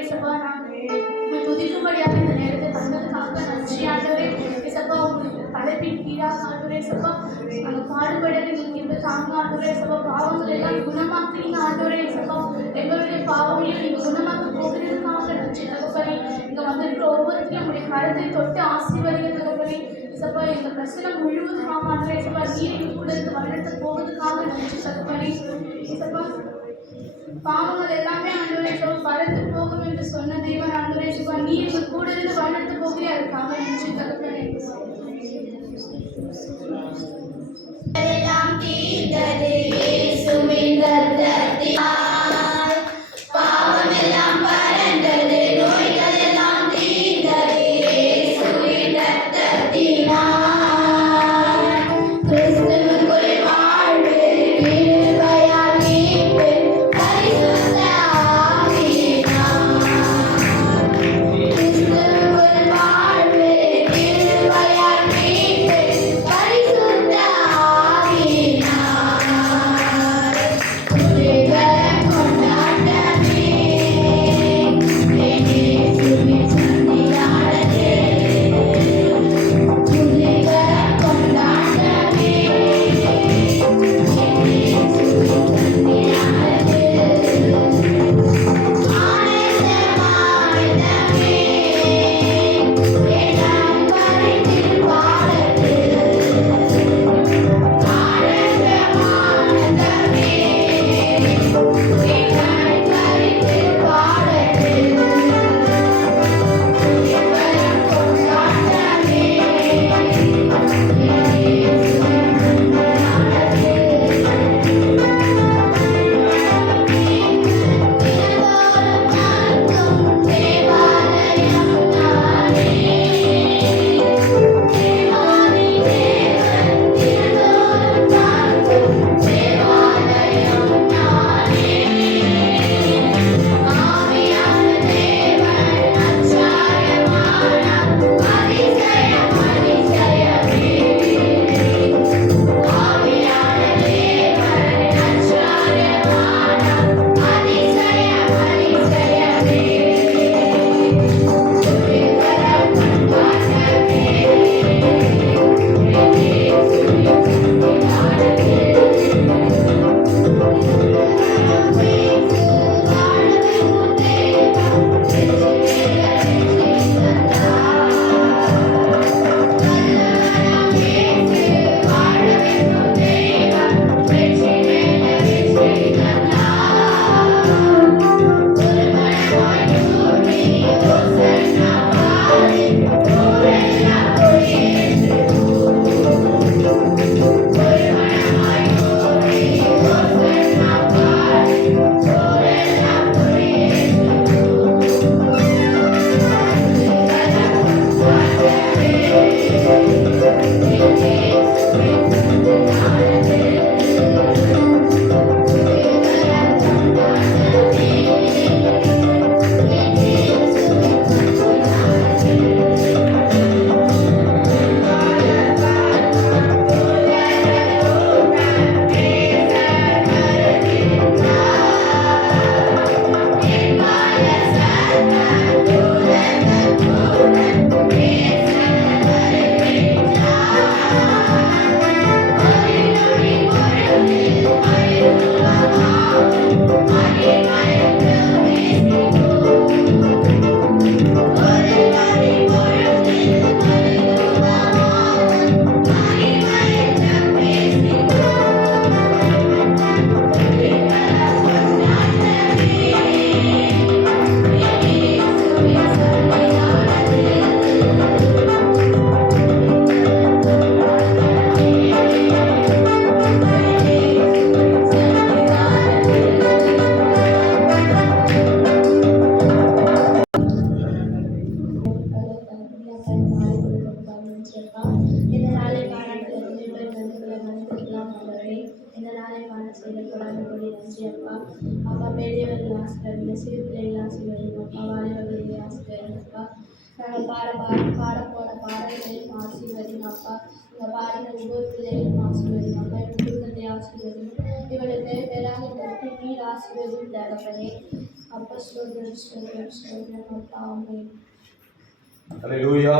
இசப்பா நான். உம்மை துதிக்கும்படியாக இந்த நேரத்தை தந்ததுக்காக நன்றி ஆண்டவரே இசப்பா உங்களுக்கு தலைப்பின் கீழாக ஆண்டவரே இசப்பா நாங்கள் பாடுபடலை நீங்கள் இந்த தாங்க ஆண்டவரே இசப்பா பாவங்கள் எல்லாம் குணமாக்குறீங்க ஆண்டவரே இசப்பா எங்களுடைய பாவங்களையும் நீங்கள் குணமாக்க போகிறதுக்காக நன்றி தகப்பனே. இங்கே வந்திருக்கிற ஒவ்வொருத்தையும் உங்களுடைய கருத்தை தொட்டு ஆசீர்வதிங்க தகப்பனே. இசப்பா இந்த பிரச்சனை முழுவதுமாக ஆண்டவரே இசப்பா நீர் எங்கள் கூட இருந்து வழிநடத்த போவதுக்காக நன்றி தகப்பனே. இசப்பா பாவங்கள் எல்லாமே ஆண்டவரே இப்போ பறந்து போகும் என்று சொன்ன தேவன் ஆண்டவரே இப்போ நீ எங்கள் கூட இருந்து வழிநடத்த போகிறியா இருக்காங்க என்று தகப்பனே எல்லாம் தீர்ந்தது இயேசுவின் ரத்தத்தினால். ஆசிரியர் சிறு பிள்ளைகள் ஆசிரியர் அப்பா வாலிபர்களை ஆசிரியர் அப்பா நாங்கள் பாட பாட பாட போட பாடல்களையும் ஆசீர்வதிங்க அப்பா இந்த பாடின ஒவ்வொரு பிள்ளைகளும் ஆசீர்வதிங்க அப்பா எங்கள் குடும்பத்தை ஆசீர்வதிங்க இவளை பேர் பேராக தொட்டு நீர் ஆசீர்வதியும் தகப்பனே அப்பா ஸ்தோத்திரம் ஸ்தோத்திரம் ஸ்தோத்திரம் அப்பா ஆமென் Hallelujah.